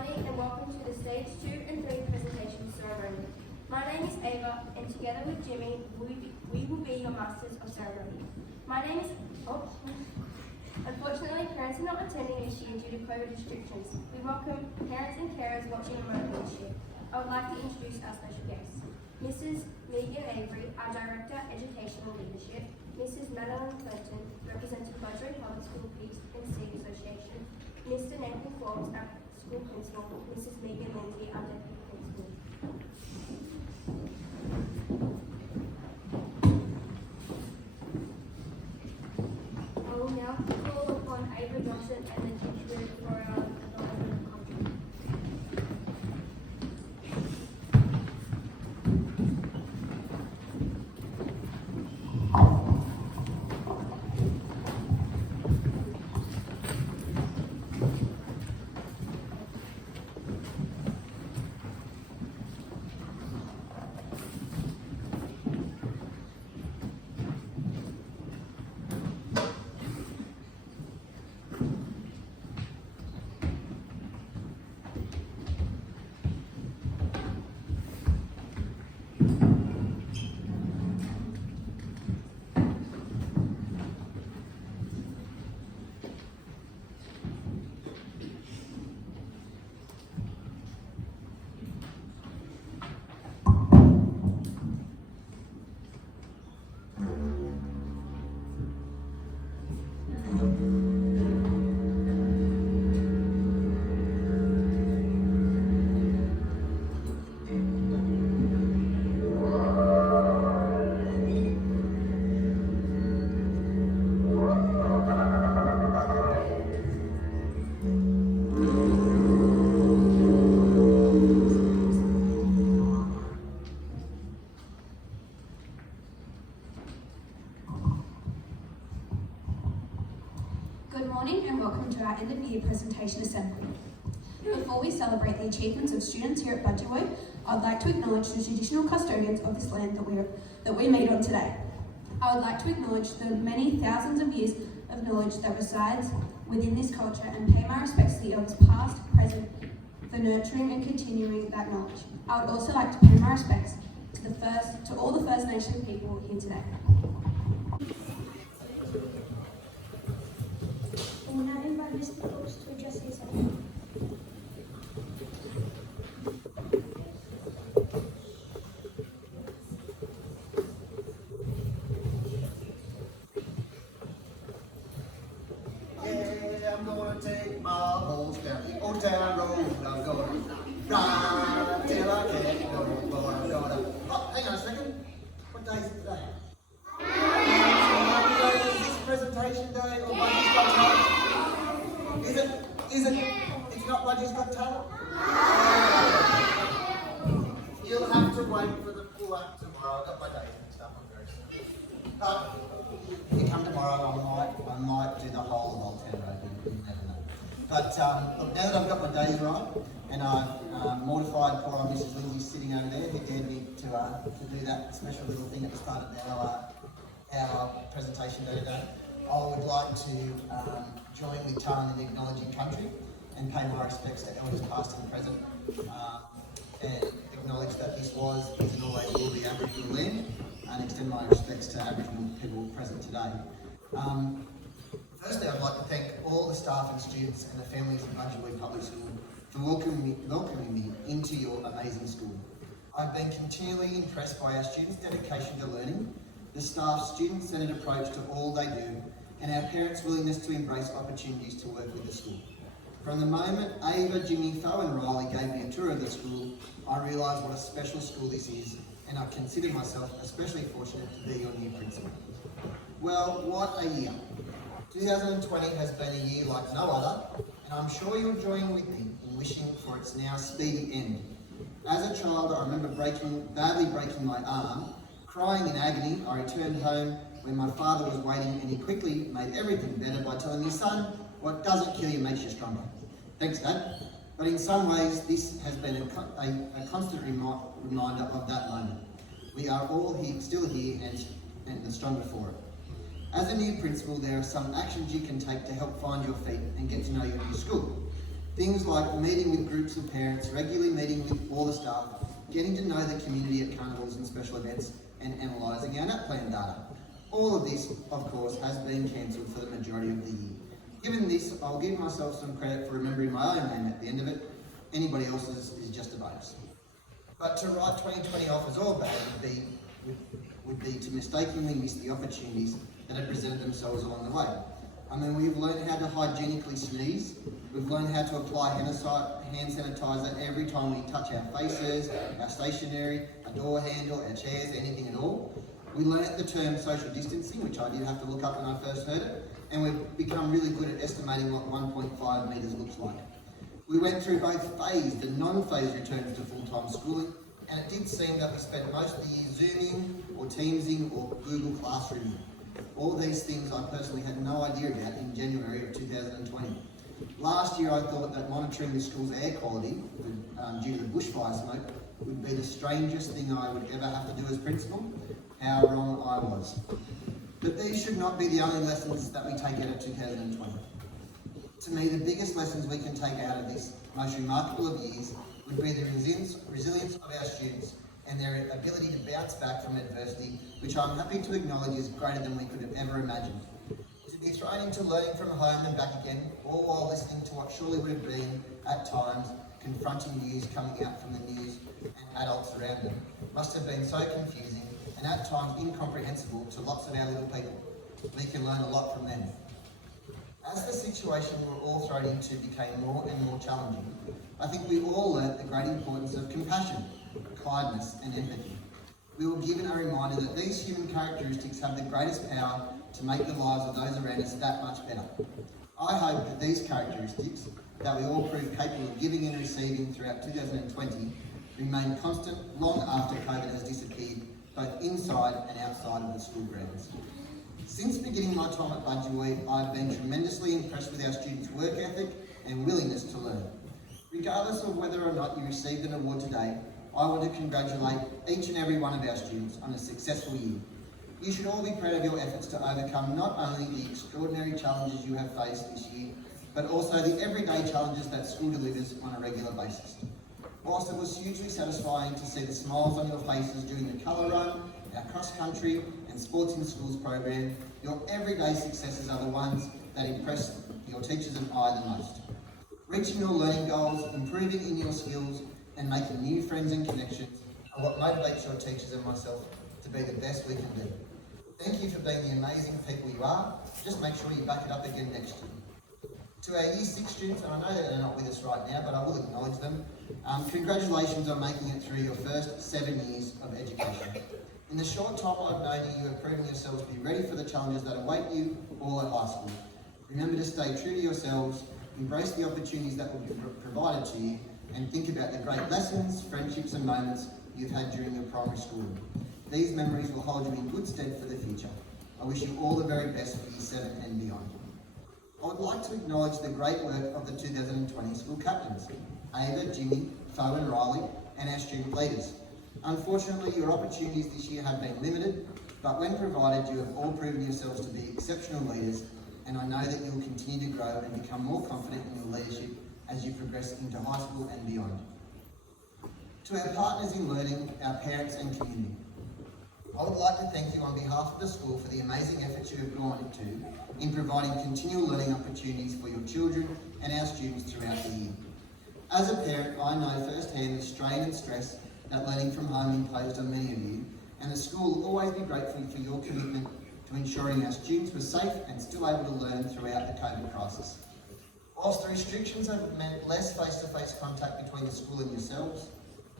morning and welcome to the Stage 2 and 3 presentation ceremony. My name is Ava and together with Jimmy, we will be your Masters of Ceremony. Unfortunately, parents are not attending this year due to COVID restrictions. We welcome parents and carers watching remotely this year. I would like to introduce our special guests. Mrs. Megan Avery, our Director, Education and Leadership. Mrs. Madeline Clinton, representing Budgewoi Public School Peace and Seed Association. Mr. Nathan Forbes, our School Principal. Mrs. Megan Lindsay, our Deputy Principal. I will now call upon Ava Johnson and the teacher for our acknowledgement of contract. Good morning and welcome to our end of year presentation assembly. Before we celebrate the achievements of students here at Budgewoi, I'd like to acknowledge the traditional custodians of this land that we meet on today. I would like to acknowledge the many thousands of years of knowledge that resides within this culture and pay my respects to the elders past, present, for nurturing and continuing that knowledge. I would also like to pay my respects to all the First Nation people here today. I will now invite Mr. Forbes to address the assembly. Yeah, I'm gonna take my horse down the old town road. I'm gonna ride till I can't no more. I'm gonna. Oh, hang on a second. What day is it today? Is this presentation day or Budgewoi Got Talent? Is it? It's not Budgewoi Got Talent? You'll have to wait for the full act tomorrow. I've got my days and stuff. I'm very sorry. If you come tomorrow, I might do the whole of Old Town Road. You never know. But look, now that I've got my days right, and I'm mortified poor old Mrs. Lindsay sitting over there who dared me to do that special little thing at the start of our presentation day today, I would like to join with Taran in acknowledging country and pay my respects to elders past and present, and acknowledge that this is and always will be Aboriginal land, and extend my respects to Aboriginal people present today. Firstly, I'd like to thank all the staff and students and the families of Budgewoi Public School for welcoming me into your amazing school. I've been continually impressed by our students' dedication to learning, the staff's student-centred approach to all they do, and our parents' willingness to embrace opportunities to work with the school. From the moment Ava, Jimmy, Tho and Riley gave me a tour of the school, I realised what a special school this is, and I consider myself especially fortunate to be your new principal. Well, what a year. 2020 has been a year like no other, and I'm sure you'll join with me in wishing for its now speedy end. As a child, I remember badly breaking my arm. Crying in agony, I returned home when my father was waiting, and he quickly made everything better by telling me, "Son, what doesn't kill you makes you stronger." Thanks, Dad. But in some ways, this has been a constant reminder of that moment. We are all still here and stronger for it. As a new principal, there are some actions you can take to help find your feet and get to know your new school. Things like meeting with groups of parents, regularly meeting with all the staff, getting to know the community at carnivals and special events, and analysing our nut plan data. All of this, of course, has been cancelled for the majority of the year. Given this, I'll give myself some credit for remembering my own name at the end of it. Anybody else's is just a bonus. But to write 2020 off as all bad would be to mistakenly miss the opportunities that have presented themselves along the way. I mean, we've learned how to hygienically sneeze, we've learned how to apply hand sanitizer every time we touch our faces, our stationery, a door handle, our chairs, anything at all. We learnt the term social distancing, which I did have to look up when I first heard it, and we've become really good at estimating what 1.5 metres looks like. We went through both phased and non-phased returns to full-time schooling, and it did seem that we spent most of the year Zooming or Teamsing or Google Classrooming. All these things I personally had no idea about in January of 2020. Last year I thought that monitoring the school's air quality due to the bushfire smoke would be the strangest thing I would ever have to do as principal. How wrong I was. But these should not be the only lessons that we take out of 2020. To me, the biggest lessons we can take out of this most remarkable of years would be the resilience of our students and their ability to bounce back from adversity, which I'm happy to acknowledge is greater than we could have ever imagined. To be thrown into learning from home and back again, all while listening to what surely would have been, at times, confronting news coming out from the news and adults around them, must have been so confusing and at times incomprehensible to lots of our little people. We can learn a lot from them. As the situation we were all thrown into became more and more challenging, I think we all learnt the great importance of compassion, kindness and empathy. We were given a reminder that these human characteristics have the greatest power to make the lives of those around us that much better. I hope that these characteristics, that we all prove capable of giving and receiving throughout 2020, remain constant long after COVID has disappeared, both inside and outside of the school grounds. Since beginning my time at Budgewoi, I've been tremendously impressed with our students' work ethic and willingness to learn. Regardless of whether or not you received an award today, I want to congratulate each and every one of our students on a successful year. You should all be proud of your efforts to overcome not only the extraordinary challenges you have faced this year, but also the everyday challenges that school delivers on a regular basis. Whilst it was hugely satisfying to see the smiles on your faces during the colour run, our cross-country and sports in schools program, your everyday successes are the ones that impress your teachers and I the most. Reaching your learning goals, improving in your skills, and making new friends and connections are what motivates your teachers and myself to be the best we can be. Thank you for being the amazing people you are. Just make sure you back it up again next year. To our Year 6 students, and I know that they're not with us right now, but I will acknowledge them, congratulations on making it through your first 7 years of education. In the short time I've known you, you have proven yourselves to be ready for the challenges that await you all at high school. Remember to stay true to yourselves, embrace the opportunities that will be provided to you, and think about the great lessons, friendships and moments you've had during your primary schooling. These memories will hold you in good stead for the future. I wish you all the very best for Year 7 and beyond. I would like to acknowledge the great work of the 2020 school captains, Ava, Jimmy, Fo and Riley, and our student leaders. Unfortunately, your opportunities this year have been limited, but when provided, you have all proven yourselves to be exceptional leaders, and I know that you will continue to grow and become more confident in your leadership as you progress into high school and beyond. To our partners in learning, our parents and community, I would like to thank you on behalf of the school for the amazing efforts you have gone into in providing continual learning opportunities for your children and our students throughout the year. As a parent, I know firsthand the strain and stress that learning from home imposed on many of you, and the school will always be grateful for your commitment to ensuring our students were safe and still able to learn throughout the COVID crisis. Whilst the restrictions have meant less face-to-face contact between the school and yourselves,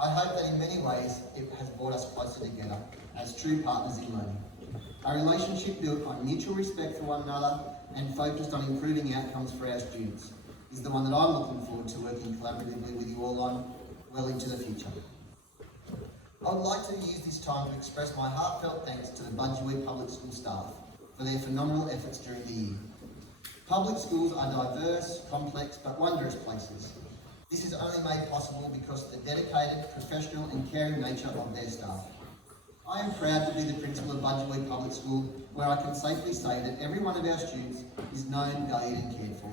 I hope that in many ways it has brought us closer together as true partners in learning. A relationship built on mutual respect for one another and focused on improving outcomes for our students is the one that I'm looking forward to working collaboratively with you all on well into the future. I would like to use this time to express my heartfelt thanks to the Budgewoi Public School staff for their phenomenal efforts during the year. Public schools are diverse, complex but wondrous places. This is only made possible because of the dedicated, professional and caring nature of their staff. I am proud to be the principal of Budgewoi Public School, where I can safely say that every one of our students is known, valued and cared for.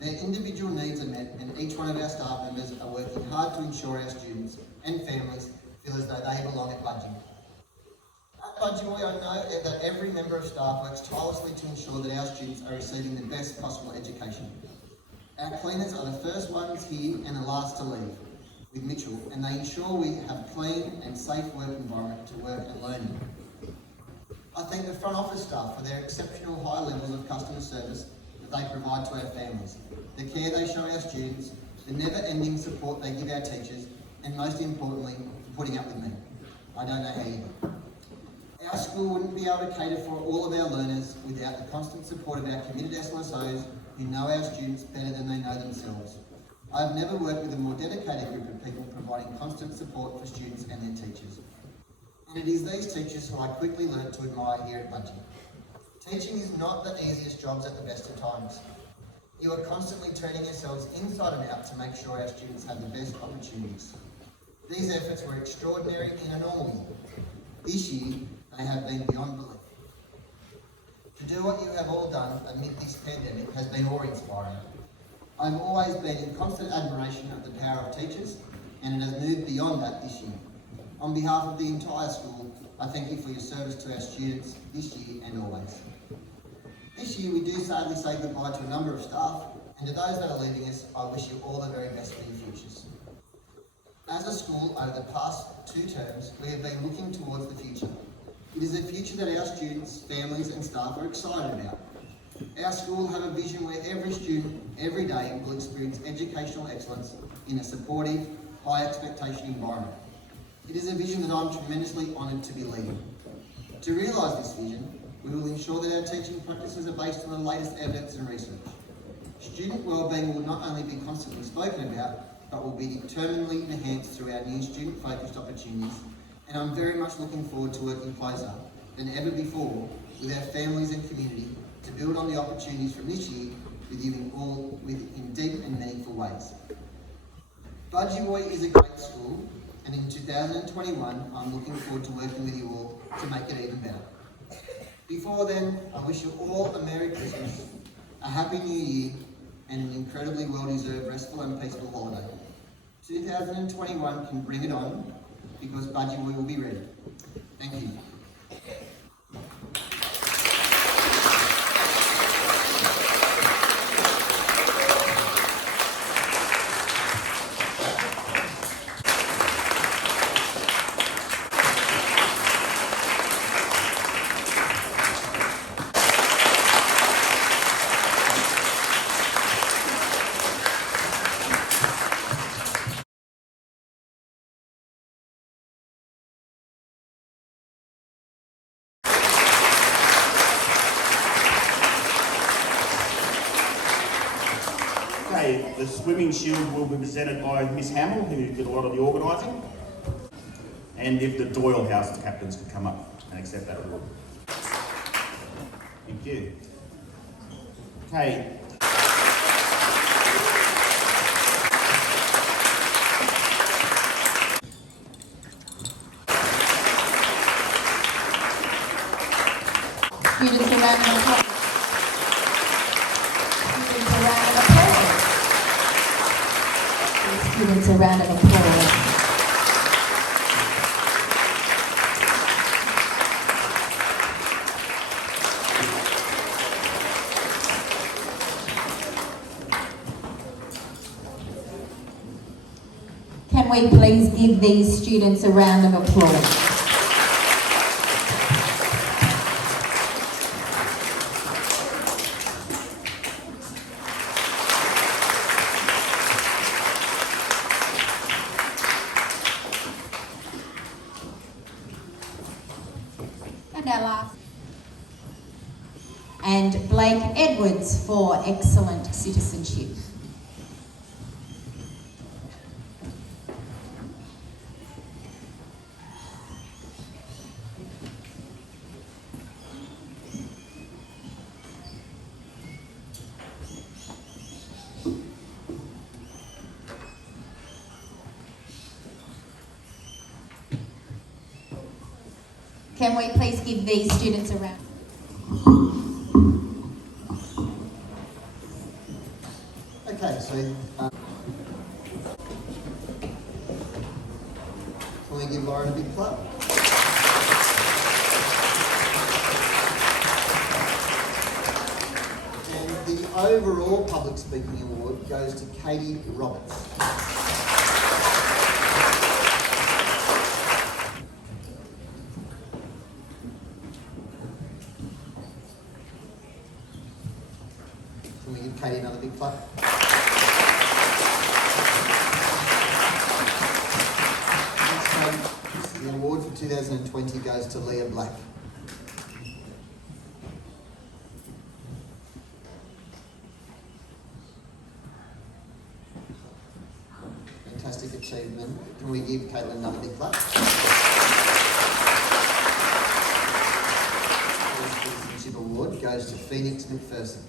Their individual needs are met and each one of our staff members are working hard to ensure our students and families feel as though they belong at Budgie. At Budgewoi, I know that every member of staff works tirelessly to ensure that our students are receiving the best possible education. Our cleaners are the first ones here and the last to leave with Mitchell, and they ensure we have a clean and safe work environment to work and learn in. I thank the front office staff for their exceptional high levels of customer service that they provide to our families, the care they show our students, the never-ending support they give our teachers, and most importantly, for putting up with me. I don't know how you do. Our school wouldn't be able to cater for all of our learners without the constant support of our committed SLSOs who know our students better than they know themselves. I've never worked with a more dedicated group of people providing constant support for students and their teachers. And it is these teachers who I quickly learnt to admire here at Budgie. Teaching is not the easiest jobs at the best of times. You are constantly turning yourselves inside and out to make sure our students have the best opportunities. These efforts were extraordinary in a normal year. This year, they have been beyond belief. To do what you have all done amid this pandemic has been awe-inspiring. I've always been in constant admiration of the power of teachers, and it has moved beyond that this year. On behalf of the entire school, I thank you for your service to our students this year and always. This year we do sadly say goodbye to a number of staff, and to those that are leaving us, I wish you all the very best for your futures. As a school, over the past 2 terms, we have been looking towards the future. It is a future that our students, families and staff are excited about. Our school will have a vision where every student, every day, will experience educational excellence in a supportive, high expectation environment. It is a vision that I'm tremendously honoured to be leading. To realise this vision, we will ensure that our teaching practices are based on the latest evidence and research. Student wellbeing will not only be constantly spoken about, but will be determinedly enhanced through our new student-focused opportunities, and I'm very much looking forward to working closer than ever before with our families and community to build on the opportunities from this year with you all in deep and meaningful ways. Budgewoi is a great school, and in 2021, I'm looking forward to working with you all to make it even better. Before then, I wish you all a Merry Christmas, a Happy New Year, and an incredibly well-deserved restful and peaceful holiday. 2021 can bring it on, because Budgewoi will be ready. Thank you. Okay, the swimming shield will be presented by Miss Hamill, who did a lot of the organising. And if the Doyle House captains could come up and accept that award. Thank you. Okay. Students, a round of applause. Students, a round of applause. Students, a round of applause. Can we please give these students a round of applause? And our last. And Blake Edwards for excellent citizenship. Can we please give these students a round? so can we give Lauren a big clap? And the overall public speaking award goes to Katie Roberts. Can we give Katie another big clap? The award for 2020 goes to Leah Black. Fantastic achievement. Can we give Caitlin another big clap? The citizenship award goes to Phoenix McPherson.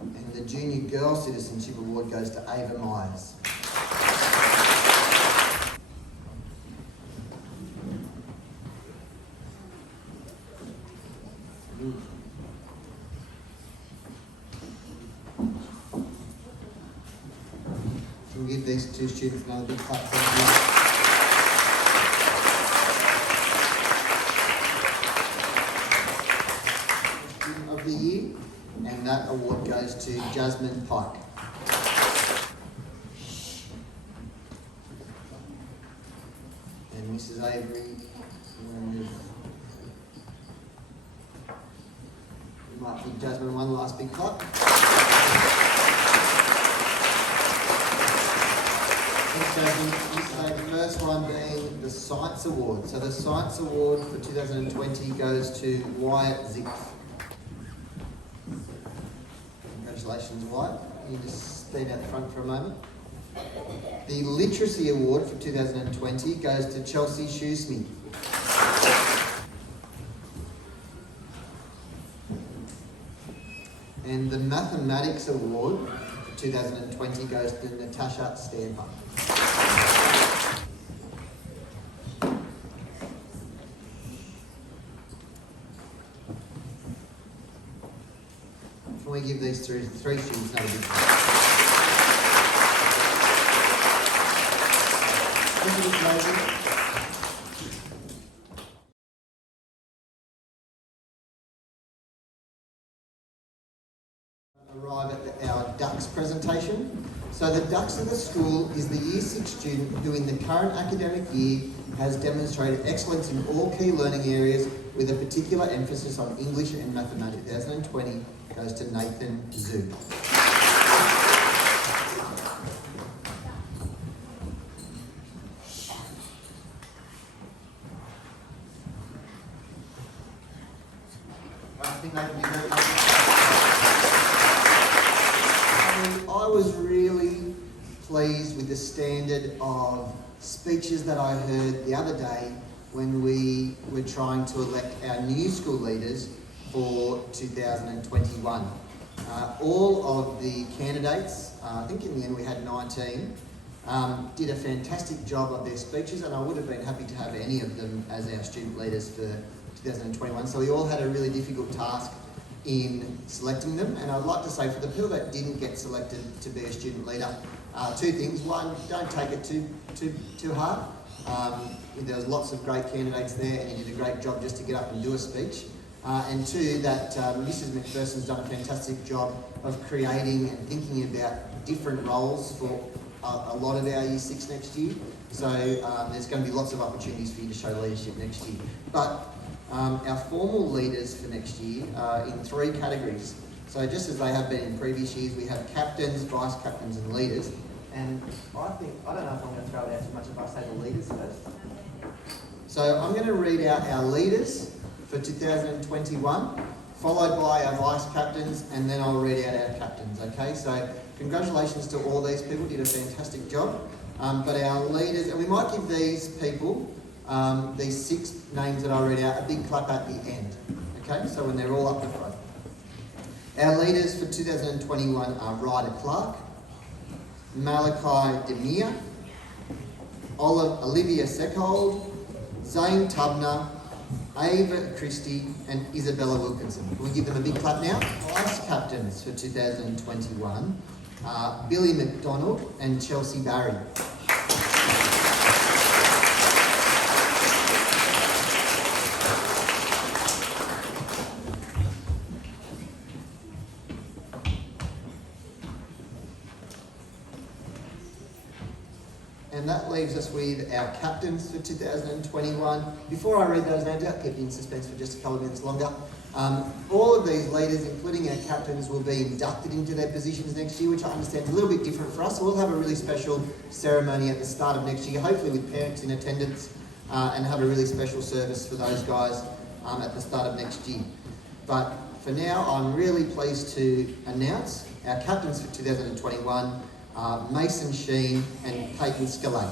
And the Junior Girl Citizenship Award goes to Ava Myers. Can we give these two students another big clap? Thank you. Student of the Year, and that award goes to Jasmine Pike. And Mrs. Avery, we might give Jasmine one last big clap. So the first one being the Science Award. So the Science Award for 2020 goes to Wyatt Zick. Congratulations, Wyatt. You just stand out the front for a moment. The Literacy Award for 2020 goes to Chelsea Shoesmith. And the Mathematics Award for 2020 goes to Natasha Stanhope. Can we give these three students another big clap? This is amazing. Arrive at our Ducks presentation. So the Ducks of the school is the Year 6 student who in the current academic year has demonstrated excellence in all key learning areas with a particular emphasis on English and mathematics. 2020 goes to Nathan Zhu. I think they can be very much. I was really pleased with the standard of speeches that I heard the other day when we were trying to elect our new school leaders for 2021. All of the candidates, I think in the end we had 19, did a fantastic job of their speeches, and I would have been happy to have any of them as our student leaders for 2021. So we all had a really difficult task in selecting them, and I'd like to say for the people that didn't get selected to be a student leader, two things. One, don't take it too hard. There was lots of great candidates there, and you did a great job just to get up and do a speech. And two, that Mrs. McPherson's done a fantastic job of creating and thinking about different roles for a lot of our Year 6 next year. So there's going to be lots of opportunities for you to show leadership next year. But our formal leaders for next year are in 3 categories. So just as they have been in previous years, we have captains, vice captains and leaders. And I don't know if I'm going to throw it out too much if I say the leaders first. So I'm going to read out our leaders for 2021, followed by our vice captains, and then I'll read out our captains, okay? So congratulations to all these people, did a fantastic job. But our leaders, and we might give these people, these 6 names that I read out, a big clap at the end, okay? So when they're all up the front. Our leaders for 2021 are Ryder Clark, Malachi Demir, Olivia Seckhold, Zane Tubner, Ava Christie and Isabella Wilkinson. Can we give them a big clap now? Vice captains for 2021 are Billy McDonald and Chelsea Barry. And that leaves us with our captains for 2021. Before I read those names out, keep you in suspense for just a couple of minutes longer. All of these leaders, including our captains, will be inducted into their positions next year, which I understand is a little bit different for us. So we'll have a really special ceremony at the start of next year, hopefully with parents in attendance, and have a really special service for those guys at the start of next year. But for now, I'm really pleased to announce our captains for 2021, Mason Sheen and Peyton Scalay.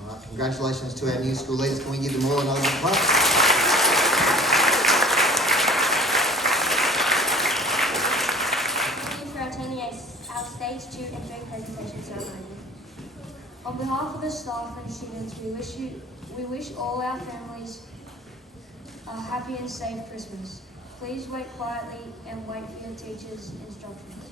All right, congratulations to our new school leaders. Can we give them all another clap? Our stage 2 entering presentation ceremony. On behalf of the staff and students, we wish all our families a happy and safe Christmas. Please wait quietly and wait for your teacher's instructions.